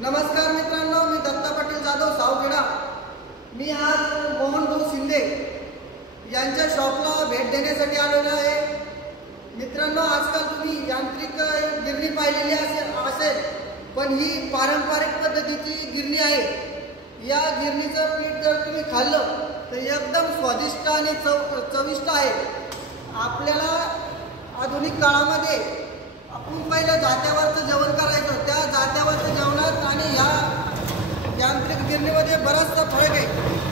नमस्कार मित्रांनो, मी दत्ता पाटील जाधव सावखेडा। मी आज मोहन भाऊ शिंदे यांच्या शॉपला भेट देण्यासाठी आलेलो आहे। मित्रांनो, आजकाल तुम्ही यांत्रिक गिरणी पाहिलेली असेल, पण ही पारंपरिक पद्धतीची गिरणी आहे। या गिरणीचं पीठ जर तुम्ही खाल्लं तर एकदम स्वादिष्ट आणि चविष्ट आहे। आपल्याला आधुनिक काळामध्ये आपण पहिलं जात्यावरचं जेवण करायचं, त्या जात्यावरचं जेवणात आणि ह्या यांत्रिक गिरणीमध्ये बराचसा फरक आहे।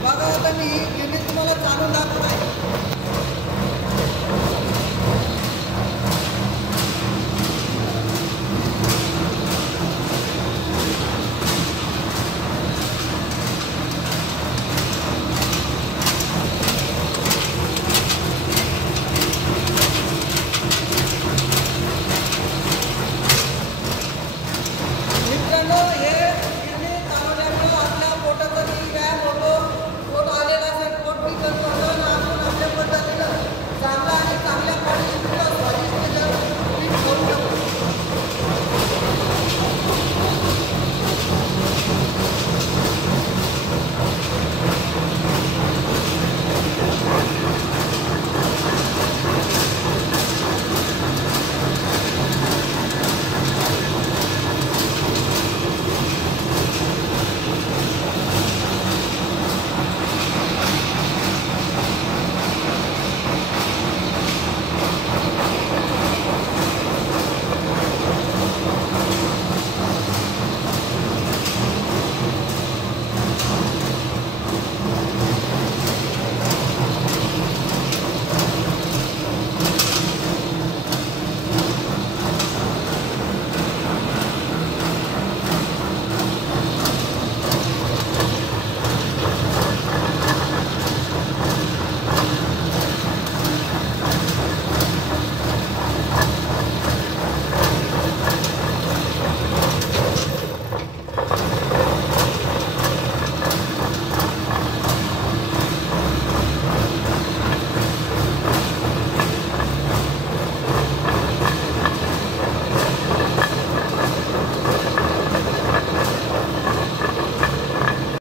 बघा, आता मी ही गिरणी तुम्हाला चालून दाखवत आहे। मित्रांनो, हे